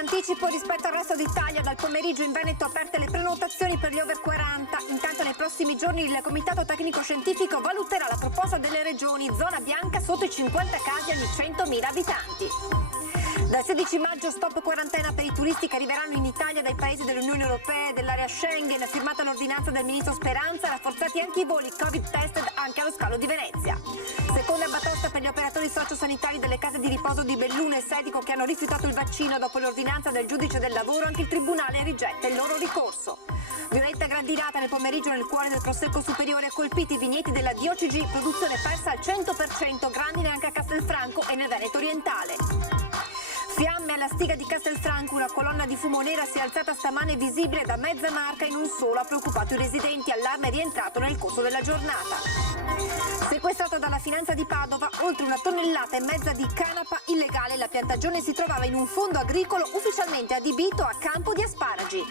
anticipo rispetto al resto d'Italia, dal pomeriggio in Veneto aperte le prenotazioni per gli over 40. Intanto nei prossimi giorni il Comitato Tecnico Scientifico valuterà la proposta delle regioni zona bianca sotto i 50 casi ogni 100.000 abitanti. Dal 16 maggio stop quarantena per i turisti che arriveranno in Italia dai paesi dell'Unione Europea e dell'area Schengen, firmata l'ordinanza del ministro Speranza, rafforzati anche i voli Covid tested anche allo scalo di Venezia. Seconda batosta per gli operatori sociosanitari delle case di riposo di Belluno e Sedico che hanno rifiutato il vaccino dopo l'ordinanza del giudice del lavoro, anche il tribunale rigetta il loro ricorso. Violenta grandinata nel pomeriggio nel cuore del Prosecco Superiore, colpiti i vigneti della DOCG, produzione persa al 100%, grandine anche a Castelfranco e nel Veneto orientale. Fiamme alla Stiga di Castelfranco, una colonna di fumo nera si è alzata stamane visibile da mezza Marca in un solo, ha preoccupato i residenti, allarme è rientrato nel corso della giornata. Sequestrato dalla Finanza di Padova, oltre 1,5 tonnellate di canapa illegale, la piantagione si trovava in un fondo agricolo ufficialmente adibito a campo di asparagi.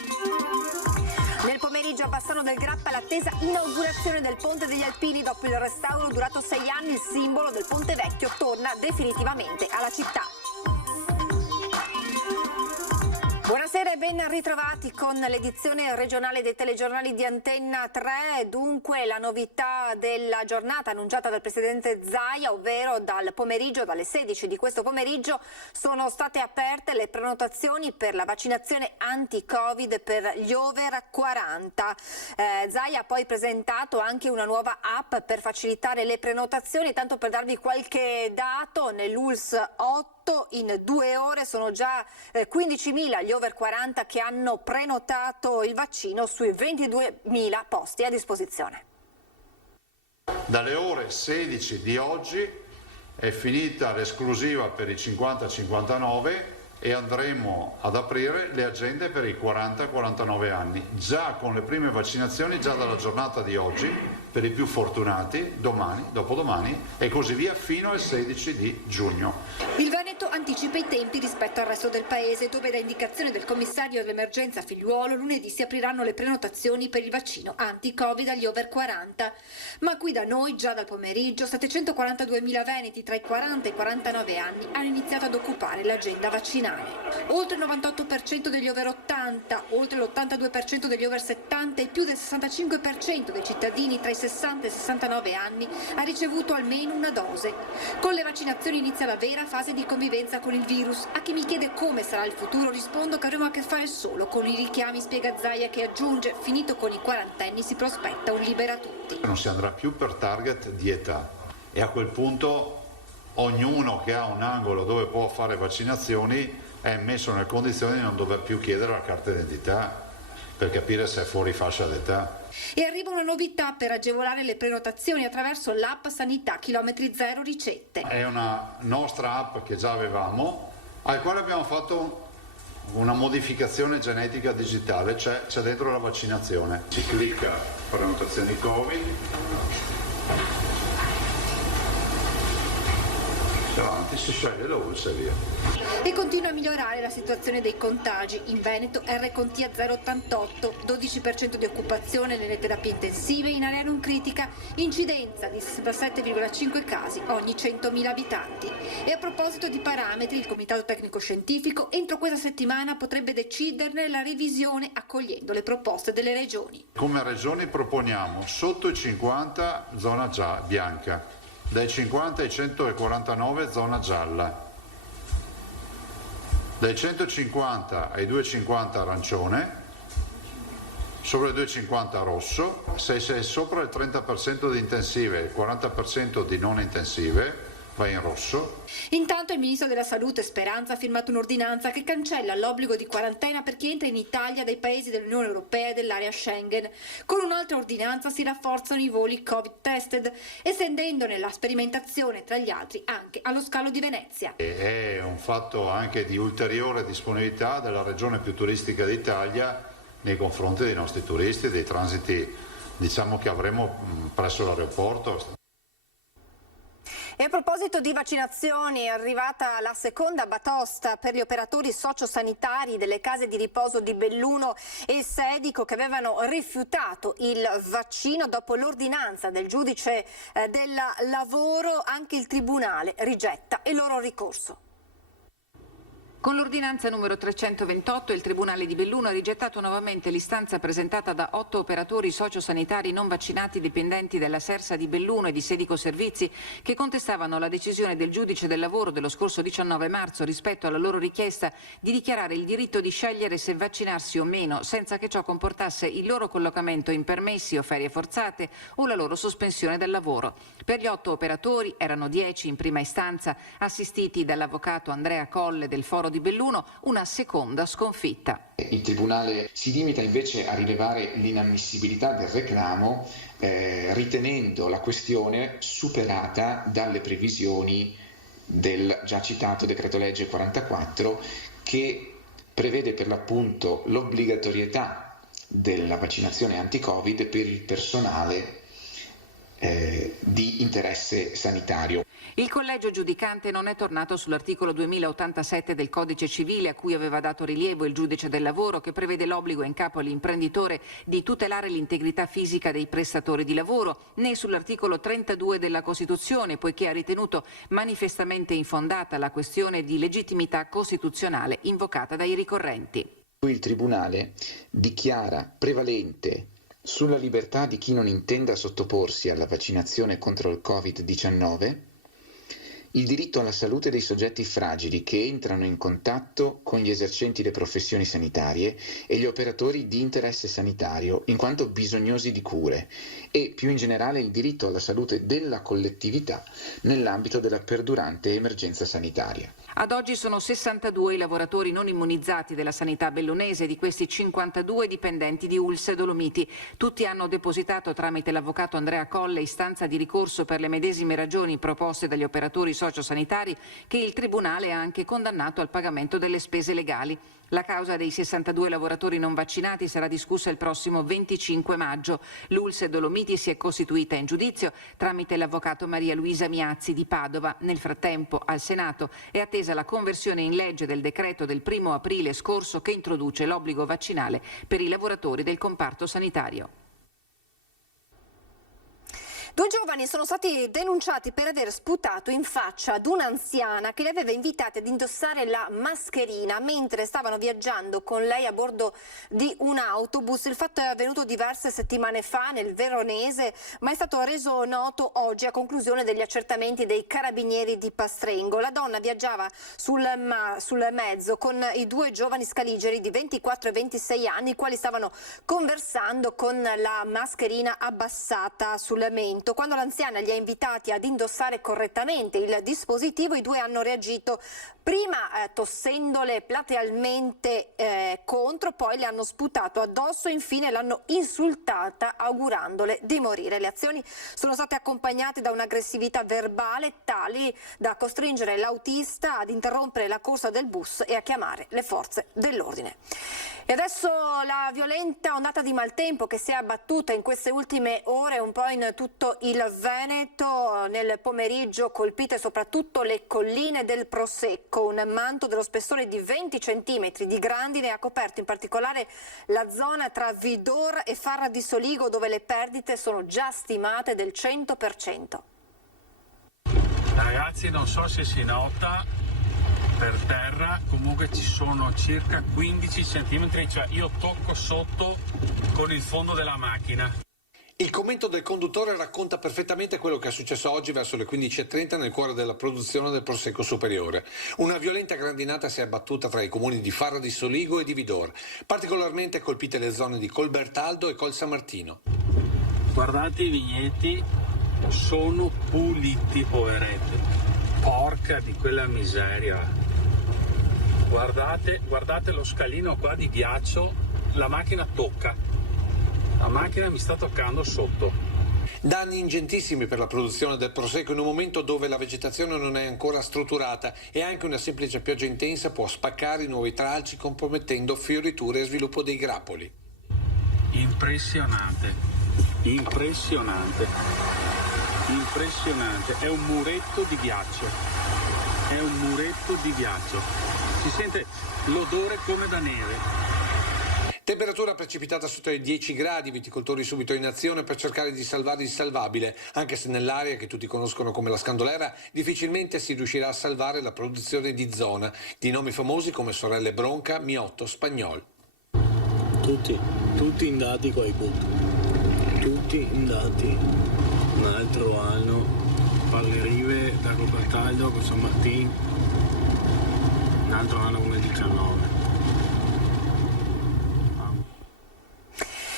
Nel pomeriggio a Bassano del Grappa l'attesa inaugurazione del Ponte degli Alpini. Dopo il restauro durato 6 anni, il simbolo del Ponte Vecchio torna definitivamente alla città. Buonasera e ben ritrovati con l'edizione regionale dei telegiornali di Antenna 3. Dunque la novità della giornata annunciata dal Presidente Zaia, ovvero dal pomeriggio, dalle 16 di questo pomeriggio, sono state aperte le prenotazioni per la vaccinazione anti-Covid per gli over 40. Zaia ha poi presentato anche una nuova app per facilitare le prenotazioni, tanto per darvi qualche dato, nell'ULS 8 in 2 ore sono già 15.000 gli over 40 che hanno prenotato il vaccino sui 22.000 posti a disposizione. Dalle ore 16 di oggi è finita l'esclusiva per i 50-59 e andremo ad aprire le agende per i 40-49 anni, già con le prime vaccinazioni, già dalla giornata di oggi, per i più fortunati, domani, dopodomani e così via fino al 16 di giugno. Il Veneto anticipa i tempi rispetto al resto del paese, dove da indicazione del commissario dell'emergenza Figliuolo lunedì si apriranno le prenotazioni per il vaccino anti-Covid agli over 40. Ma qui da noi, già dal pomeriggio, 742.000 veneti tra i 40 e i 49 anni hanno iniziato ad occupare l'agenda vaccinale. Oltre il 98% degli over 80, oltre l'82% degli over 70 e più del 65% dei cittadini tra i 60 e i 69 anni ha ricevuto almeno una dose. Con le vaccinazioni inizia la vera fase di convivenza con il virus. A chi mi chiede come sarà il futuro rispondo che avremo a che fare solo con i richiami, spiega Zaia, che aggiunge: finito con i quarantenni si prospetta un libera tutti. Non si andrà più per target di età e a quel punto ognuno che ha un angolo dove può fare vaccinazioni è messo nelle condizioni di non dover più chiedere la carta d'identità per capire se è fuori fascia d'età. E arriva una novità per agevolare le prenotazioni attraverso l'app Sanità Chilometri Zero Ricette. È una nostra app che già avevamo, al quale abbiamo fatto una modificazione genetica digitale, c'è dentro la vaccinazione. Si clicca prenotazioni Covid, avanti, si sceglie la ULS e via. E continua a migliorare la situazione dei contagi. In Veneto RCT a 0,88, 12% di occupazione nelle terapie intensive, in area non critica, incidenza di 67,5 casi ogni 100.000 abitanti. E a proposito di parametri, il Comitato Tecnico Scientifico entro questa settimana potrebbe deciderne la revisione accogliendo le proposte delle regioni. Come regioni proponiamo sotto i 50 zona già bianca, dai 50 ai 149 zona gialla, dai 150 ai 250 arancione, sopra i 250 rosso, se sei sopra il 30% di intensive e il 40% di non intensive vai in rosso. Intanto il ministro della Salute Speranza ha firmato un'ordinanza che cancella l'obbligo di quarantena per chi entra in Italia dai paesi dell'Unione Europea e dell'area Schengen. Con un'altra ordinanza si rafforzano i voli Covid tested, estendendone la sperimentazione tra gli altri anche allo scalo di Venezia. È un fatto anche di ulteriore disponibilità della regione più turistica d'Italia nei confronti dei nostri turisti, dei transiti che avremo presso l'aeroporto. E a proposito di vaccinazioni, è arrivata la seconda batosta per gli operatori sociosanitari delle case di riposo di Belluno e Sedico che avevano rifiutato il vaccino dopo l'ordinanza del giudice del lavoro. Anche il tribunale rigetta il loro ricorso. Con l'ordinanza numero 328 il Tribunale di Belluno ha rigettato nuovamente l'istanza presentata da 8 operatori sociosanitari non vaccinati dipendenti della Sersa di Belluno e di Sedico Servizi che contestavano la decisione del giudice del lavoro dello scorso 19 marzo rispetto alla loro richiesta di dichiarare il diritto di scegliere se vaccinarsi o meno senza che ciò comportasse il loro collocamento in permessi o ferie forzate o la loro sospensione dal lavoro. Per gli 8 operatori, erano 10 in prima istanza, assistiti dall'avvocato Andrea Colle del Foro di Belluno, una seconda sconfitta. Il Tribunale si limita invece a rilevare l'inammissibilità del reclamo ritenendo la questione superata dalle previsioni del già citato decreto legge 44 che prevede per l'appunto l'obbligatorietà della vaccinazione anti-Covid per il personale di interesse sanitario. Il collegio giudicante non è tornato sull'articolo 2087 del Codice Civile a cui aveva dato rilievo il giudice del lavoro che prevede l'obbligo in capo all'imprenditore di tutelare l'integrità fisica dei prestatori di lavoro, né sull'articolo 32 della Costituzione poiché ha ritenuto manifestamente infondata la questione di legittimità costituzionale invocata dai ricorrenti. Il Tribunale dichiara prevalente sulla libertà di chi non intenda sottoporsi alla vaccinazione contro il Covid-19 il diritto alla salute dei soggetti fragili che entrano in contatto con gli esercenti le professioni sanitarie e gli operatori di interesse sanitario, in quanto bisognosi di cure, e più in generale il diritto alla salute della collettività nell'ambito della perdurante emergenza sanitaria. Ad oggi sono 62 i lavoratori non immunizzati della sanità bellunese, di questi 52 dipendenti di ULSS Dolomiti. Tutti hanno depositato tramite l'avvocato Andrea Colle istanza di ricorso per le medesime ragioni proposte dagli operatori sociosanitari che il Tribunale ha anche condannato al pagamento delle spese legali. La causa dei 62 lavoratori non vaccinati sarà discussa il prossimo 25 maggio. L'ULSS Dolomiti si è costituita in giudizio tramite l'avvocato Maria Luisa Miazzi di Padova. Nel frattempo, al Senato è attesa la conversione in legge del decreto del 1° aprile scorso che introduce l'obbligo vaccinale per i lavoratori del comparto sanitario. 2 giovani sono stati denunciati per aver sputato in faccia ad un'anziana che li aveva invitati ad indossare la mascherina mentre stavano viaggiando con lei a bordo di un autobus. Il fatto è avvenuto diverse settimane fa nel Veronese, ma è stato reso noto oggi a conclusione degli accertamenti dei carabinieri di Pastrengo. La donna viaggiava sul mezzo con i 2 giovani scaligeri di 24 e 26 anni, i quali stavano conversando con la mascherina abbassata sul mento. Quando l'anziana li ha invitati ad indossare correttamente il dispositivo, i 2 hanno reagito prima tossendole platealmente contro, poi le hanno sputato addosso e infine l'hanno insultata augurandole di morire. Le azioni sono state accompagnate da un'aggressività verbale tali da costringere l'autista ad interrompere la corsa del bus e a chiamare le forze dell'ordine. E adesso la violenta ondata di maltempo che si è abbattuta in queste ultime ore un po' in tutto il Veneto, nel pomeriggio colpite soprattutto le colline del Prosecco. Un manto dello spessore di 20 centimetri di grandine ha coperto in particolare la zona tra Vidor e Farra di Soligo, dove le perdite sono già stimate del 100%. Ragazzi, non so se si nota per terra, comunque ci sono circa 15 centimetri, cioè io tocco sotto con il fondo della macchina. Il commento del conduttore racconta perfettamente quello che è successo oggi verso le 15:30 nel cuore della produzione del Prosecco Superiore. Una violenta grandinata si è abbattuta tra i comuni di Farra di Soligo e di Vidor, particolarmente colpite le zone di Colbertaldo e Col San Martino. Guardate i vigneti, sono puliti, poveretti. Porca di quella miseria. Guardate lo scalino qua di ghiaccio, la macchina tocca. La macchina mi sta toccando sotto. Danni ingentissimi per la produzione del Prosecco in un momento dove la vegetazione non è ancora strutturata e anche una semplice pioggia intensa può spaccare i nuovi tralci compromettendo fioriture e sviluppo dei grappoli. Impressionante, impressionante, impressionante. È un muretto di ghiaccio. È un muretto di ghiaccio. Si sente l'odore come da neve. Temperatura precipitata sotto i 10 gradi, viticoltori subito in azione per cercare di salvare il salvabile, anche se nell'area che tutti conoscono come la Scandolera difficilmente si riuscirà a salvare la produzione di zona, di nomi famosi come Sorelle Bronca, Miotto, Spagnol. Tutti indati coi buchi, tutti indati. Un altro anno, Pallerive, da Copertaglio, con San Martino, un altro anno come il 19.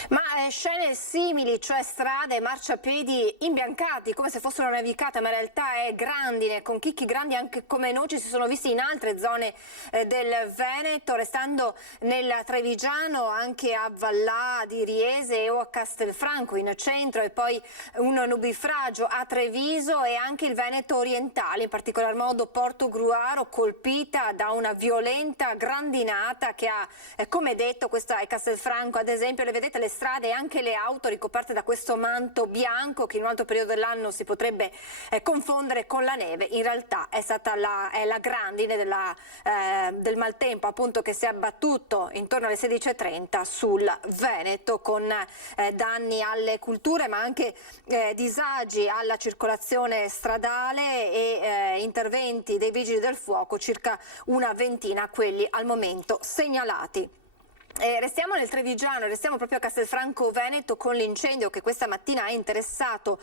Ma scene simili, cioè strade e marciapiedi imbiancati come se fossero una nevicata, ma in realtà è grandine, con chicchi grandi anche come noi, ci si sono visti in altre zone del Veneto, restando nel Trevigiano, anche a Vallà di Riese o a Castelfranco in centro, e poi un nubifragio a Treviso e anche il Veneto orientale, in particolar modo Portogruaro, colpita da una violenta grandinata che ha, come detto, questa è Castelfranco ad esempio, le vedete le strade e anche le auto ricoperte da questo manto bianco che in un altro periodo dell'anno si potrebbe confondere con la neve. In realtà è stata la grandine del maltempo, appunto, che si è abbattuto intorno alle 16:30 sul Veneto, con danni alle culture ma anche disagi alla circolazione stradale e interventi dei vigili del fuoco, circa una ventina quelli al momento segnalati. Restiamo nel Trevigiano, restiamo proprio a Castelfranco Veneto con l'incendio che questa mattina ha interessato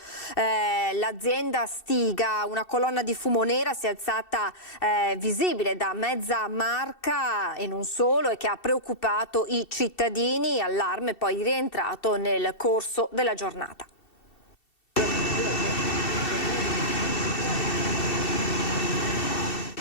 l'azienda Stiga. Una colonna di fumo nera si è alzata visibile da mezza Marca e non solo, e che ha preoccupato i cittadini. Allarme poi rientrato nel corso della giornata.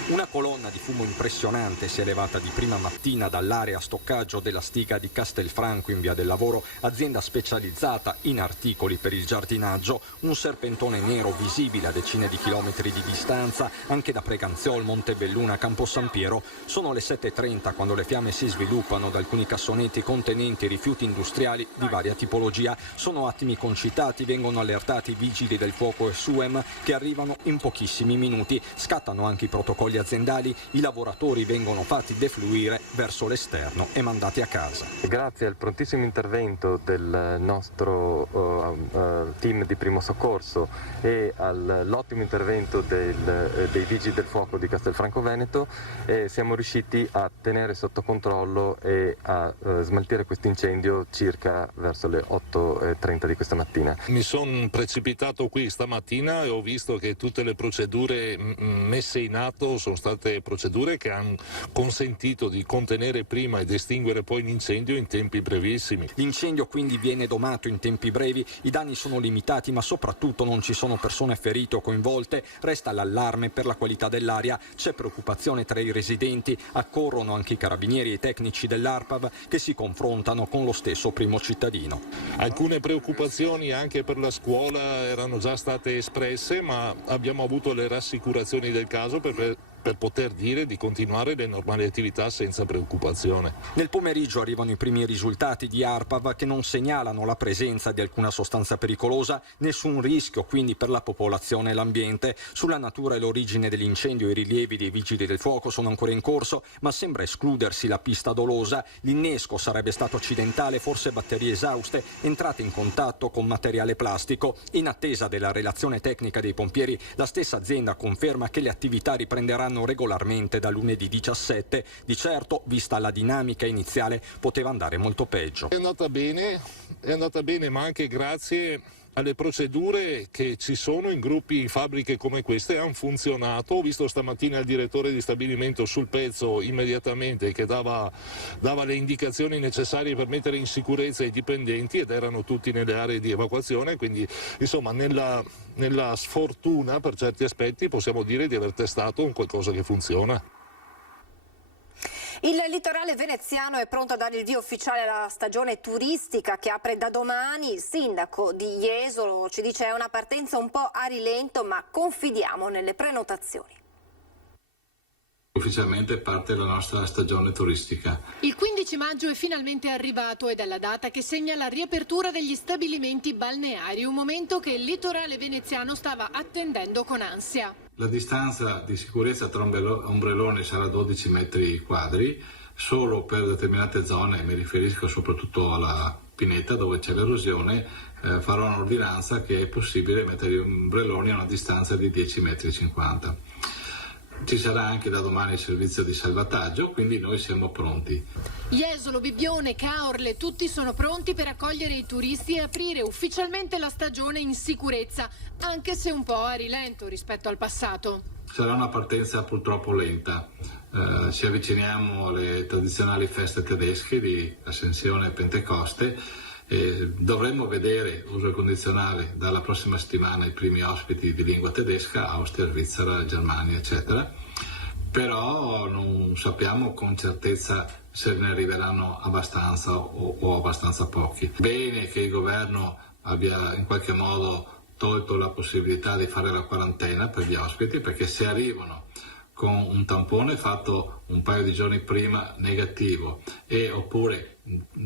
Una colonna di fumo impressionante si è elevata di prima mattina dall'area stoccaggio della Stiga di Castelfranco in via del Lavoro, azienda specializzata in articoli per il giardinaggio. Un serpentone nero visibile a decine di chilometri di distanza anche da Preganziol, Montebelluna, Campo San Piero. Sono le 7:30 quando le fiamme si sviluppano da alcuni cassonetti contenenti rifiuti industriali di varia tipologia. Sono attimi concitati, vengono allertati i vigili del fuoco e SUEM che arrivano in pochissimi minuti. Scattano anche i protocolli aziendali, i lavoratori vengono fatti defluire verso l'esterno e mandati a casa. Grazie al prontissimo intervento del nostro team di primo soccorso e all'ottimo intervento dei vigili del fuoco di Castelfranco Veneto siamo riusciti a tenere sotto controllo e a smaltire questo incendio circa verso le 8:30 di questa mattina. Mi sono precipitato qui stamattina e ho visto che tutte le procedure messe in atto sono state procedure che hanno consentito di contenere prima ed estinguere poi l'incendio in tempi brevissimi. L'incendio quindi viene domato in tempi brevi, i danni sono limitati ma soprattutto non ci sono persone ferite o coinvolte, resta l'allarme per la qualità dell'aria, c'è preoccupazione tra i residenti, accorrono anche i carabinieri e i tecnici dell'ARPAV che si confrontano con lo stesso primo cittadino. Alcune preoccupazioni anche per la scuola erano già state espresse, ma abbiamo avuto le rassicurazioni del caso per poter dire di continuare le normali attività senza preoccupazione. Nel pomeriggio arrivano i primi risultati di ARPAV che non segnalano la presenza di alcuna sostanza pericolosa, nessun rischio quindi per la popolazione e l'ambiente. Sulla natura e l'origine dell'incendio i rilievi dei vigili del fuoco sono ancora in corso, ma sembra escludersi la pista dolosa. L'innesco sarebbe stato accidentale, forse batterie esauste entrate in contatto con materiale plastico. In attesa della relazione tecnica dei pompieri, la stessa azienda conferma che le attività riprenderanno regolarmente da lunedì 17. Di certo, vista la dinamica iniziale, poteva andare molto peggio. È andata bene, ma anche grazie alle procedure che ci sono in gruppi, in fabbriche come queste, hanno funzionato. Ho visto stamattina il direttore di stabilimento sul pezzo immediatamente che dava le indicazioni necessarie per mettere in sicurezza i dipendenti ed erano tutti nelle aree di evacuazione, quindi insomma nella sfortuna per certi aspetti possiamo dire di aver testato un qualcosa che funziona. Il litorale veneziano è pronto a dare il via ufficiale alla stagione turistica che apre da domani. Il sindaco di Jesolo ci dice è una partenza un po' a rilento, ma confidiamo nelle prenotazioni. Ufficialmente parte la nostra stagione turistica. Il 15 maggio è finalmente arrivato ed è la data che segna la riapertura degli stabilimenti balneari, un momento che il litorale veneziano stava attendendo con ansia. La distanza di sicurezza tra ombrellone sarà 12 metri quadri, solo per determinate zone, mi riferisco soprattutto alla Pineta dove c'è l'erosione, farò un'ordinanza che è possibile mettere gli ombrelloni a una distanza di 10,50 metri. Ci sarà anche da domani il servizio di salvataggio, quindi noi siamo pronti. Jesolo, Bibbione, Caorle, tutti sono pronti per accogliere i turisti e aprire ufficialmente la stagione in sicurezza, anche se un po' a rilento rispetto al passato. Sarà una partenza purtroppo lenta. Ci avviciniamo alle tradizionali feste tedesche di Ascensione e Pentecoste. Dovremmo vedere, uso il condizionale, dalla prossima settimana i primi ospiti di lingua tedesca, Austria, Svizzera, Germania, eccetera, però non sappiamo con certezza se ne arriveranno abbastanza o abbastanza pochi. Bene che il governo abbia in qualche modo tolto la possibilità di fare la quarantena per gli ospiti, perché se arrivano con un tampone fatto un paio di giorni prima negativo oppure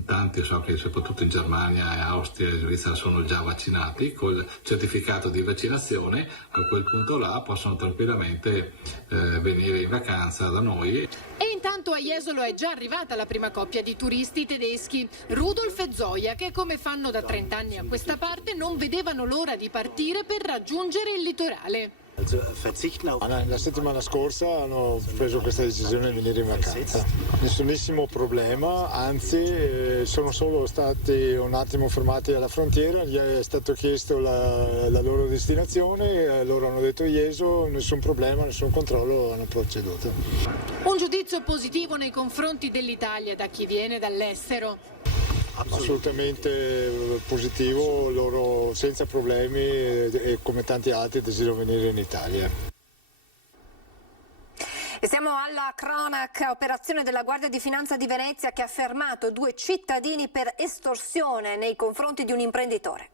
tanti, so che soprattutto in Germania e Austria e Svizzera sono già vaccinati col certificato di vaccinazione, a quel punto là possono tranquillamente venire in vacanza da noi. E intanto a Jesolo è già arrivata la prima coppia di turisti tedeschi, Rudolf e Zoya, che come fanno da 30 anni a questa parte non vedevano l'ora di partire per raggiungere il litorale. La settimana scorsa hanno preso questa decisione di venire in vacanza. Nessunissimo problema, anzi sono solo stati un attimo fermati alla frontiera, gli è stato chiesto la loro destinazione, loro hanno detto Jesolo, nessun problema, nessun controllo, hanno proceduto. Un giudizio positivo nei confronti dell'Italia da chi viene dall'estero. Assolutamente positivo, loro senza problemi e come tanti altri desiderano venire in Italia. E siamo alla cronaca, operazione della Guardia di Finanza di Venezia che ha fermato 2 cittadini per estorsione nei confronti di un imprenditore.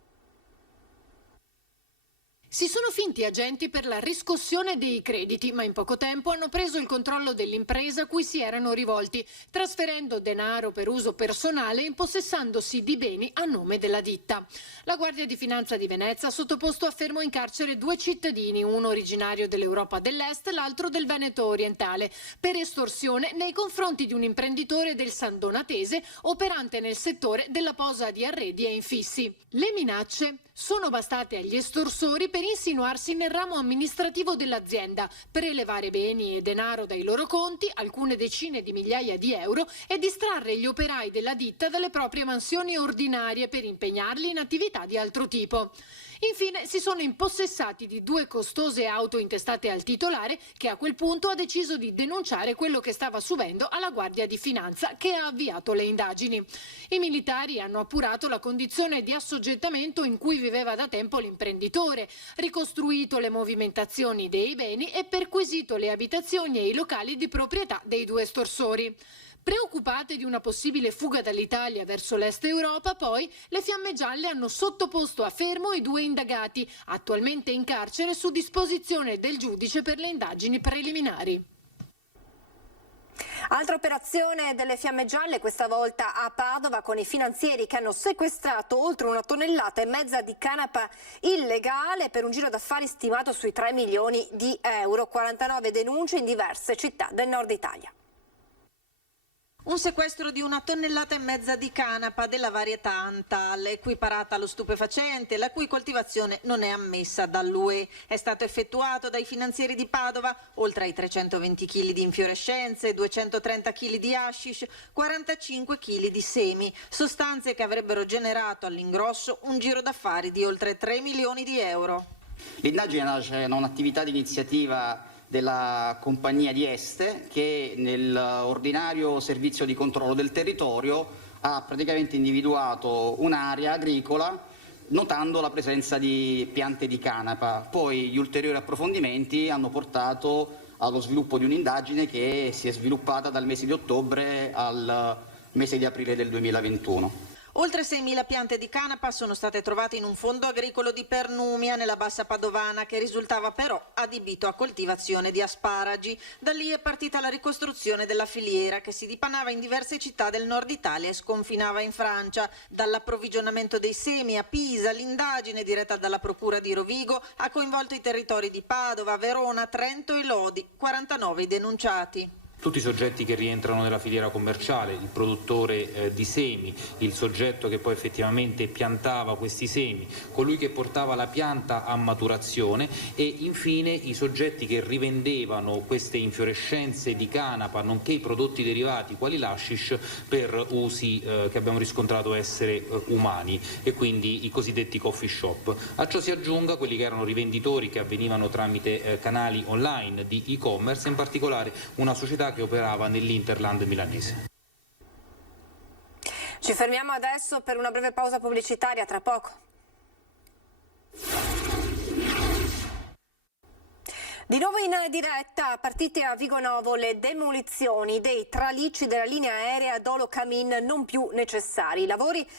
Si sono finti agenti per la riscossione dei crediti, ma in poco tempo hanno preso il controllo dell'impresa a cui si erano rivolti, trasferendo denaro per uso personale e impossessandosi di beni a nome della ditta. La Guardia di Finanza di Venezia ha sottoposto a fermo in carcere 2 cittadini, uno originario dell'Europa dell'Est e l'altro del Veneto orientale, per estorsione nei confronti di un imprenditore del San Donatese operante nel settore della posa di arredi e infissi. Le minacce sono bastate agli estorsori per insinuarsi nel ramo amministrativo dell'azienda, prelevare beni e denaro dai loro conti, alcune decine di migliaia di euro, e distrarre gli operai della ditta dalle proprie mansioni ordinarie per impegnarli in attività di altro tipo. Infine si sono impossessati di 2 costose auto intestate al titolare, che a quel punto ha deciso di denunciare quello che stava subendo alla Guardia di Finanza, che ha avviato le indagini. I militari hanno appurato la condizione di assoggettamento in cui viveva da tempo l'imprenditore, ricostruito le movimentazioni dei beni e perquisito le abitazioni e i locali di proprietà dei 2 estorsori. Preoccupate di una possibile fuga dall'Italia verso l'Est Europa, poi, le Fiamme Gialle hanno sottoposto a fermo i 2 indagati, attualmente in carcere su disposizione del giudice per le indagini preliminari. Altra operazione delle Fiamme Gialle, questa volta a Padova, con i finanzieri che hanno sequestrato oltre 1,5 tonnellate di canapa illegale per un giro d'affari stimato sui 3 milioni di euro. 49 denunce in diverse città del nord Italia. Un sequestro di 1,5 tonnellate di canapa della varietà Antal, equiparata allo stupefacente, la cui coltivazione non è ammessa dall'UE. È stato effettuato dai finanzieri di Padova, oltre ai 320 kg di infiorescenze, 230 kg di hashish, 45 kg di semi, sostanze che avrebbero generato all'ingrosso un giro d'affari di oltre 3 milioni di euro. L'indagine nasce da un'attività di iniziativa della compagnia di Este, che nell'ordinario servizio di controllo del territorio ha praticamente individuato un'area agricola notando la presenza di piante di canapa. Poi gli ulteriori approfondimenti hanno portato allo sviluppo di un'indagine che si è sviluppata dal mese di ottobre al mese di aprile del 2021. Oltre 6.000 piante di canapa sono state trovate in un fondo agricolo di Pernumia, nella bassa padovana, che risultava però adibito a coltivazione di asparagi. Da lì è partita la ricostruzione della filiera, che si dipanava in diverse città del nord Italia e sconfinava in Francia. Dall'approvvigionamento dei semi a Pisa, l'indagine diretta dalla Procura di Rovigo ha coinvolto i territori di Padova, Verona, Trento e Lodi, 49 denunciati. tutti i soggetti che rientrano nella filiera commerciale, il produttore di semi, il soggetto che poi effettivamente piantava questi semi, colui che portava la pianta a maturazione e infine i soggetti che rivendevano queste infiorescenze di canapa, nonché i prodotti derivati quali l'hashish per usi che abbiamo riscontrato essere umani, e quindi i cosiddetti coffee shop. A ciò si aggiunga quelli che erano rivenditori che avvenivano tramite canali online di e-commerce, in particolare una società che operava nell'Interland milanese. Ci fermiamo adesso per una breve pausa pubblicitaria, tra poco. Di nuovo in diretta, partite a Vigonovo le demolizioni dei tralicci della linea aerea Dolo-Camin non più necessari. I lavori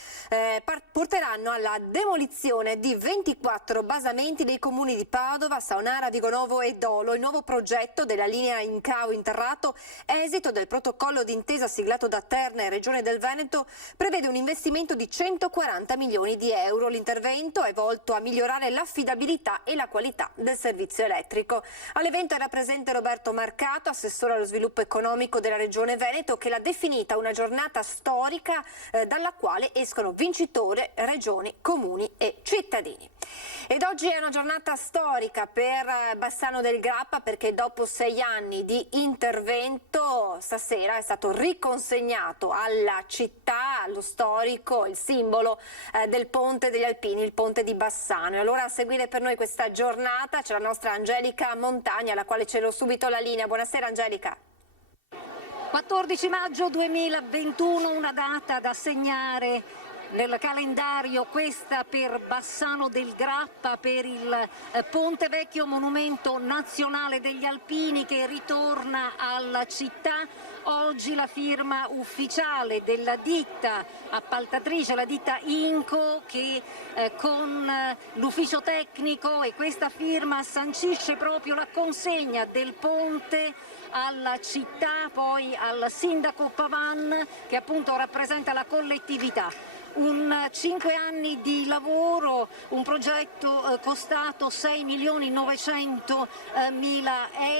porteranno alla demolizione di 24 basamenti dei comuni di Padova, Saonara, Vigonovo e Dolo. Il nuovo progetto della linea Incao Interrato, esito del protocollo d'intesa siglato da Terna e Regione del Veneto, prevede un investimento di 140 milioni di euro. L'intervento è volto a migliorare l'affidabilità e la qualità del servizio elettrico. All'evento era presente Roberto Marcato, assessore allo sviluppo economico della Regione Veneto, che l'ha definita una giornata storica dalla quale escono vincitori regioni, comuni e cittadini. Ed oggi è una giornata storica per Bassano del Grappa, perché dopo 6 anni di intervento stasera è stato riconsegnato alla città, allo storico, il simbolo del Ponte degli Alpini, il Ponte di Bassano. E allora a seguire per noi questa giornata c'è la nostra Angelica Montagna, alla quale cedo subito la linea. Buonasera Angelica. 14 maggio 2021, una data da segnare nel calendario, questa per Bassano del Grappa, per il Ponte Vecchio, monumento nazionale degli Alpini che ritorna alla città. Oggi la firma ufficiale della ditta appaltatrice, la ditta Inco, che con l'ufficio tecnico, e questa firma sancisce proprio la consegna del ponte alla città, poi al sindaco Pavan, che appunto rappresenta la collettività. 5 anni di lavoro, un progetto costato 6.900.000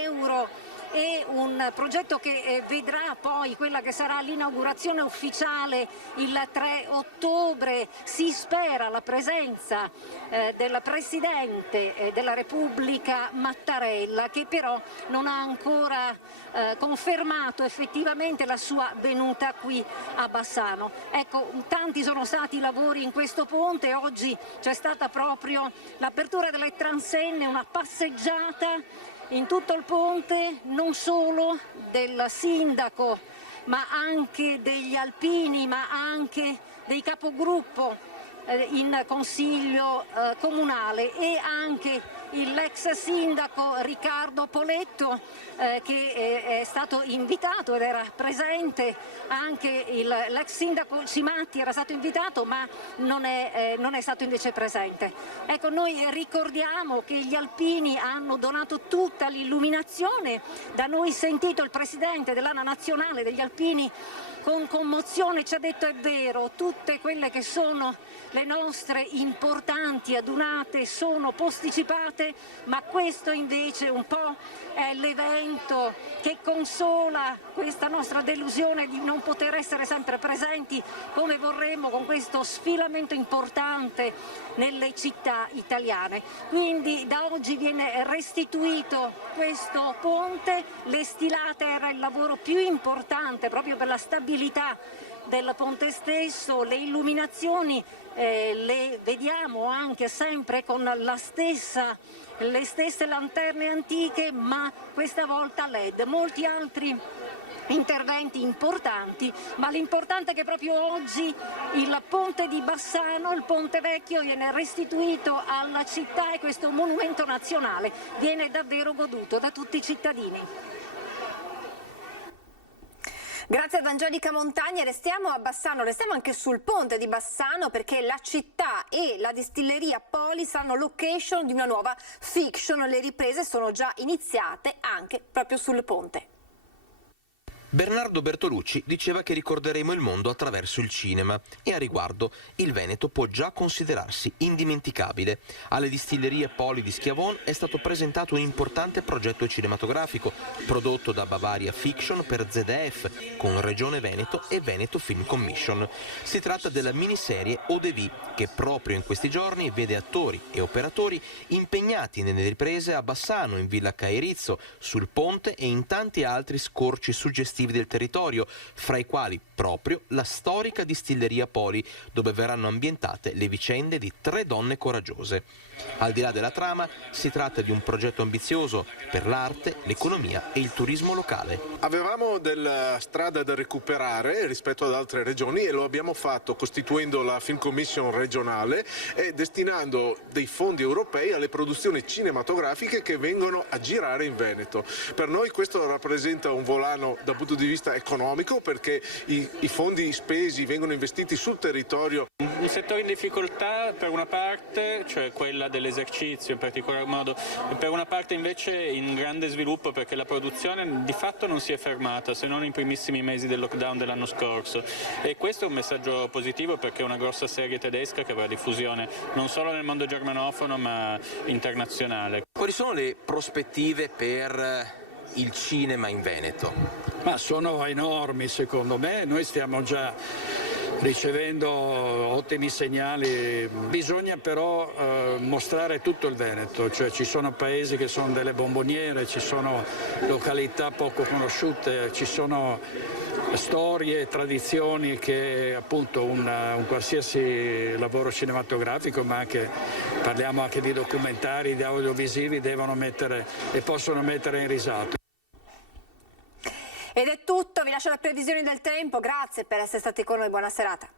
euro. È un progetto che vedrà poi quella che sarà l'inaugurazione ufficiale il 3 ottobre. Si spera la presenza del Presidente della Repubblica Mattarella, che però non ha ancora confermato effettivamente la sua venuta qui a Bassano. Ecco, tanti sono stati i lavori in questo ponte. Oggi c'è stata proprio l'apertura delle transenne, una passeggiata in tutto il ponte, non solo del sindaco, ma anche degli alpini, ma anche dei capogruppo in consiglio comunale, e anche l'ex sindaco Riccardo Poletto, che è stato invitato ed era presente, anche l'ex sindaco Cimatti era stato invitato ma non è stato invece presente. Ecco, noi ricordiamo che gli alpini hanno donato tutta l'illuminazione, da noi sentito il presidente dell'ANA nazionale degli alpini con commozione ci ha detto: è vero, tutte quelle che sono le nostre importanti adunate sono posticipate, ma questo invece un po' è l'evento che consola questa nostra delusione di non poter essere sempre presenti come vorremmo, con questo sfilamento importante nelle città italiane. Quindi da oggi viene restituito questo ponte. Le stilate era il lavoro più importante proprio per la stabilità del ponte stesso. Le illuminazioni le vediamo anche sempre con le stesse lanterne antiche, ma questa volta LED. Molti altri interventi importanti, ma l'importante è che proprio oggi il ponte di Bassano, il ponte vecchio, viene restituito alla città, e questo monumento nazionale viene davvero goduto da tutti i cittadini. Grazie ad Angelica Montagna. Restiamo a Bassano, restiamo anche sul ponte di Bassano, perché la città e la distilleria Poli saranno location di una nuova fiction. Le riprese sono già iniziate anche proprio sul ponte. Bernardo Bertolucci diceva che ricorderemo il mondo attraverso il cinema e a riguardo il Veneto può già considerarsi indimenticabile. Alle distillerie Poli di Schiavon è stato presentato un importante progetto cinematografico prodotto da Bavaria Fiction per ZDF con Regione Veneto e Veneto Film Commission. Si tratta della miniserie Eau-de-Vie che proprio in questi giorni vede attori e operatori impegnati nelle riprese a Bassano, in Villa Caerizzo, sul ponte e in tanti altri scorci suggestivi del territorio, fra i quali proprio la storica distilleria Poli, dove verranno ambientate le vicende di 3 donne coraggiose. Al di là della trama, si tratta di un progetto ambizioso per l'arte, l'economia e il turismo locale. Avevamo della strada da recuperare rispetto ad altre regioni e lo abbiamo fatto costituendo la Film Commission regionale e destinando dei fondi europei alle produzioni cinematografiche che vengono a girare in Veneto. Per noi questo rappresenta un volano dal punto di vista economico perché i fondi spesi vengono investiti sul territorio. Un settore in difficoltà per una parte, cioè quella dell'esercizio in particolar modo, e per una parte invece in grande sviluppo perché la produzione di fatto non si è fermata se non in primissimi mesi del lockdown dell'anno scorso, e questo è un messaggio positivo perché è una grossa serie tedesca che avrà diffusione non solo nel mondo germanofono ma internazionale. Quali sono le prospettive per il cinema in Veneto? Ma sono enormi secondo me, noi stiamo già ricevendo ottimi segnali, bisogna però mostrare tutto il Veneto, cioè ci sono paesi che sono delle bomboniere, ci sono località poco conosciute, ci sono storie e tradizioni che appunto un qualsiasi lavoro cinematografico, ma anche parliamo anche di documentari, di audiovisivi, devono mettere e possono mettere in risalto. Ed è tutto, vi lascio le previsioni del tempo, grazie per essere stati con noi, buona serata.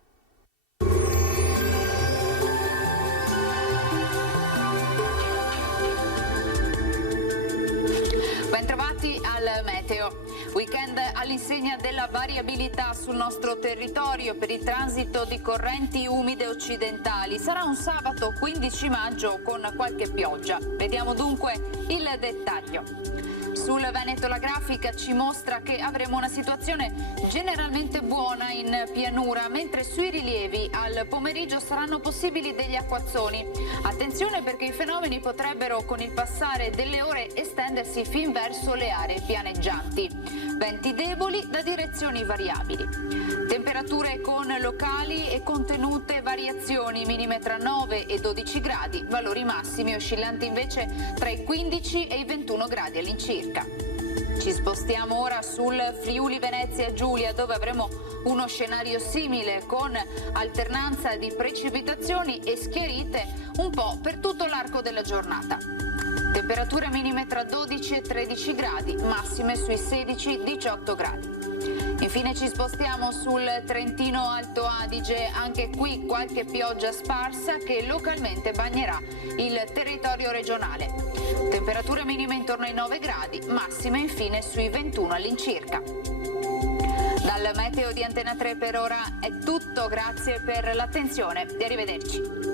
Bentrovati al meteo. Weekend all'insegna della variabilità sul nostro territorio per il transito di correnti umide occidentali. Sarà un sabato 15 maggio con qualche pioggia. Vediamo dunque il dettaglio. Sul Veneto la grafica ci mostra che avremo una situazione generalmente buona in pianura, mentre sui rilievi al pomeriggio saranno possibili degli acquazzoni. Attenzione perché i fenomeni potrebbero con il passare delle ore estendersi fin verso le aree pianeggianti. Venti deboli da direzioni variabili. Temperature con locali e contenute variazioni, minime tra 9 e 12 gradi, valori massimi oscillanti invece tra i 15 e i 21 gradi all'incirca. Ci spostiamo ora sul Friuli Venezia Giulia, dove avremo uno scenario simile con alternanza di precipitazioni e schiarite un po' per tutto l'arco della giornata. Temperature minime tra 12 e 13 gradi, massime sui 16-18 gradi. Infine ci spostiamo sul Trentino Alto Adige, anche qui qualche pioggia sparsa che localmente bagnerà il territorio regionale. Temperature minime intorno ai 9 gradi, massime infine sui 21 all'incirca. Dal meteo di Antena 3 per ora è tutto, grazie per l'attenzione e arrivederci.